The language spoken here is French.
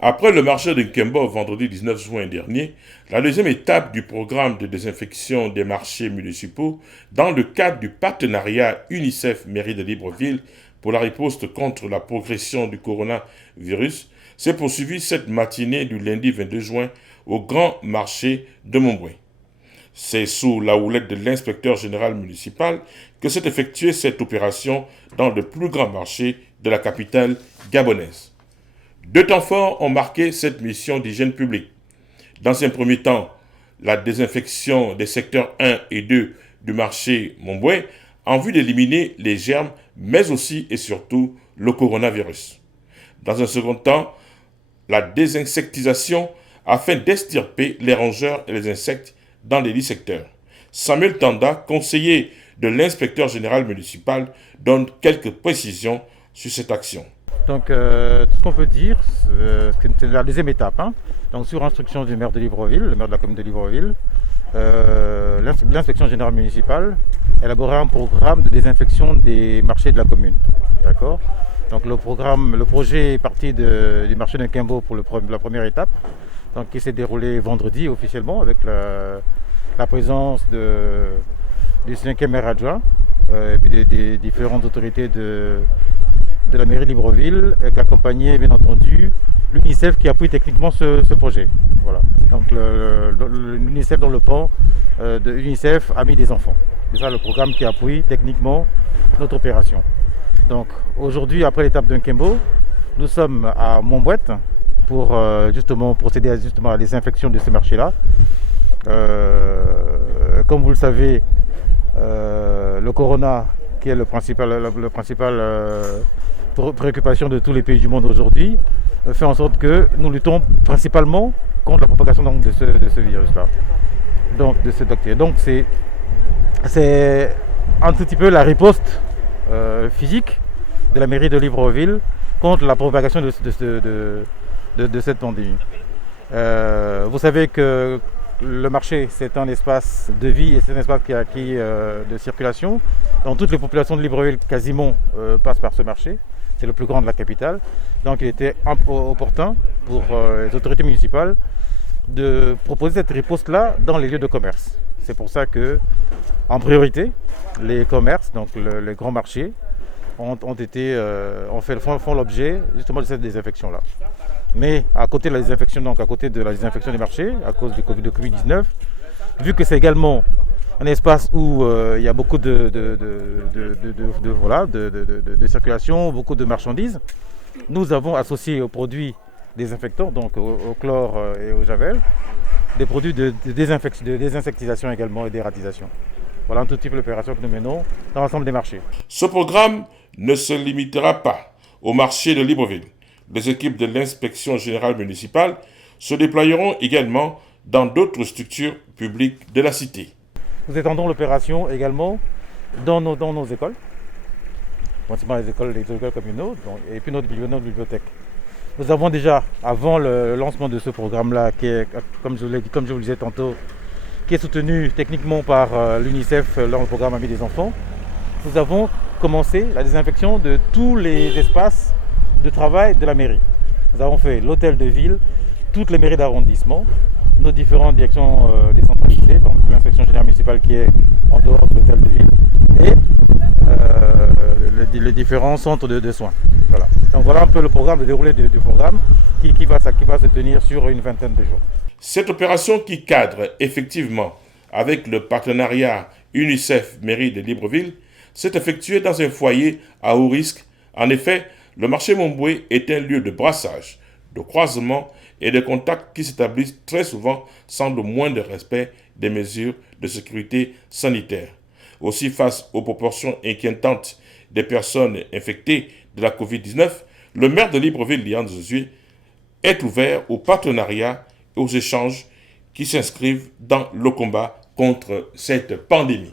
Après le marché de Nkembo vendredi 19 juin dernier, la deuxième étape du programme de désinfection des marchés municipaux dans le cadre du partenariat UNICEF Mairie de Libreville pour la riposte contre la progression du coronavirus s'est poursuivie cette matinée du lundi 22 juin au grand marché de Montbouin. C'est sous la houlette de l'inspecteur général municipal que s'est effectuée cette opération dans le plus grand marché de la capitale gabonaise. Deux temps forts ont marqué cette mission d'hygiène publique. Dans un premier temps, la désinfection des secteurs 1 et 2 du marché Montbouin en vue d'éliminer les germes, mais aussi et surtout le coronavirus. Dans un second temps, la désinsectisation afin d'extirper les rongeurs et les insectes dans les 10 secteurs. Samuel Tanda, conseiller de l'inspecteur général municipal, donne quelques précisions sur cette action. Donc, tout ce qu'on peut dire, c'est la deuxième étape. Donc, sur instruction du maire de Libreville, le maire de la commune de Libreville, l'inspection générale municipale élaborait un programme de désinfection des marchés de la commune. D'accord ? Donc, le projet est parti du marché de Nkembo pour la première étape, donc, qui s'est déroulé vendredi officiellement avec la présence du 5e maire adjoint et puis des différentes autorités de la mairie de Libreville, qui accompagnait bien entendu l'UNICEF qui appuie techniquement ce projet. Voilà. Donc l'UNICEF dans le pan de l'UNICEF Amis des enfants. C'est ça le programme qui appuie techniquement notre opération. Donc aujourd'hui, après l'étape de Nkembo, nous sommes à Montbouette pour justement procéder à la désinfection de ce marché-là. Comme vous le savez, le corona, qui est le principal préoccupation de tous les pays du monde aujourd'hui, fait en sorte que nous luttons principalement contre la propagation donc, de ce virus-là, donc de cette bactérie. Donc c'est un tout petit peu la riposte physique de la mairie de Libreville contre la propagation de cette pandémie. Vous savez que le marché, c'est un espace de vie et c'est un espace qui est acquis de circulation. Donc toutes les populations de Libreville quasiment passent par ce marché. C'est le plus grand de la capitale. Donc il était opportun pour les autorités municipales de proposer cette riposte-là dans les lieux de commerce. C'est pour ça que, en priorité, les commerces, donc les grands marchés, font l'objet justement de cette désinfection-là. Mais à côté de la désinfection, des marchés, à cause de Covid-19, vu que c'est également un espace où il y a beaucoup de circulation, beaucoup de marchandises, nous avons associé aux produits désinfectants, donc au chlore et au javel, des produits de désinsectisation également et d'ératisation. Voilà un tout type d'opération que nous menons dans l'ensemble des marchés. Ce programme ne se limitera pas au marché de Libreville. Les équipes de l'inspection générale municipale se déploieront également dans d'autres structures publiques de la cité. Nous étendons l'opération également dans nos écoles, principalement les écoles communaux, et puis notre bibliothèque. Nous avons déjà, avant le lancement de ce programme-là, qui est, comme je vous le disais tantôt, qui est soutenu techniquement par l'UNICEF dans le programme Amis des enfants, nous avons commencé la désinfection de tous les espaces de travail de la mairie. Nous avons fait l'hôtel de ville, toutes les mairies d'arrondissement, nos différentes directions décentralisées, donc l'inspection générale municipale qui est en dehors de l'hôtel de ville, et les différents centres de soins. Voilà. Donc voilà un peu le programme, le déroulé du programme qui va se tenir sur une vingtaine de jours. Cette opération qui cadre effectivement avec le partenariat UNICEF Mairie de Libreville s'est effectuée dans un foyer à haut risque. En effet, le marché Montbouin est un lieu de brassage, de croisement et de contact qui s'établissent très souvent sans le moindre respect des mesures de sécurité sanitaire. Aussi, face aux proportions inquiétantes des personnes infectées de la COVID-19, le maire de Libreville, Lian Zozué, est ouvert au partenariat et aux échanges qui s'inscrivent dans le combat contre cette pandémie.